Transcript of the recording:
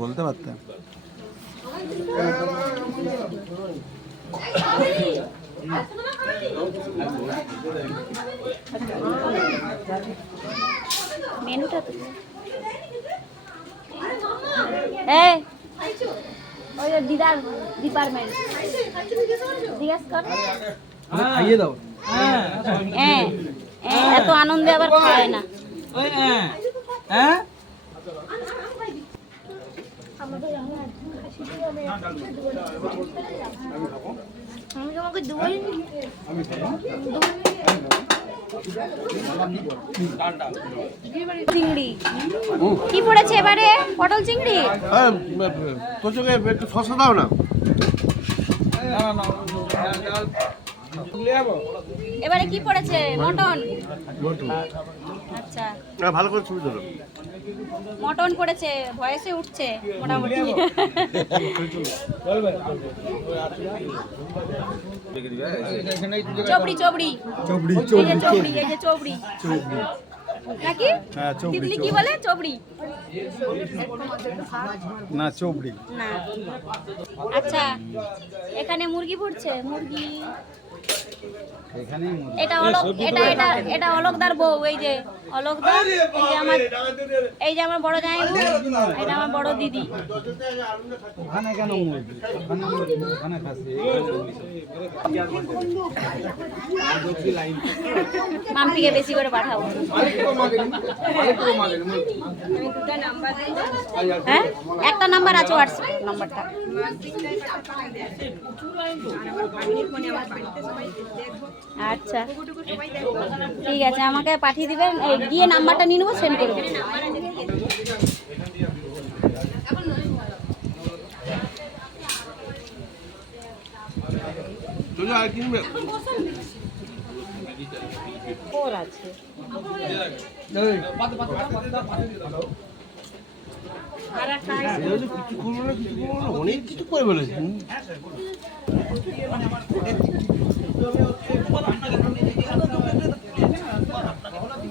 বলতে পারতেন। মেনুটা তো ওই দিদার ডিপার্টমেন্ট জিজ্ঞেস কর। খাইয়ে দাও। এত আনন্দে আবার খায় না। আমি তোমাকে দুই চিংড়ি কি পড়েছে এবারে? পটল চিংড়ি। তোর চোখে একটু শসা দাও না। এবারে কি পড়েছে? মটন। আচ্ছা ভালো করে ছবি তোলো। মটন পড়েছে, ভয়েসে উঠছে মোটামুটি। চবড়ি চবড়ি চবড়ি এই যে চবড়ি, এই যে চবড়ি নাকি? হ্যাঁ, চবড়ি, তিতলি কি বলে? চবড়ি না চবড়ি না। আচ্ছা এখানে মুরগি পড়ছে, মুরগি। এখানে এটা অলকদার বউ। এই যে অলকদার, এই যে আমার বড় জামাইবু, এটা আমার বড় দিদি। ওখানে কেন মুরগি? ওখানে খাসি। মাম্পিকে বেশি করে পাঠাবো। হ্যাঁ একটা নাম্বার আছে, হোয়াটসঅ্যাপ নাম্বারটা। আচ্ছা ঠিক আছে, আমাকে পাঠিয়ে দিবেন, গিয়ে নাম্বারটা নিয়ে নেবো, সেন্ড করে দেবো। আর কিনবে আছে কিছু করবো না, কিছু করবো না, অনেক কিছু করে বলেছে।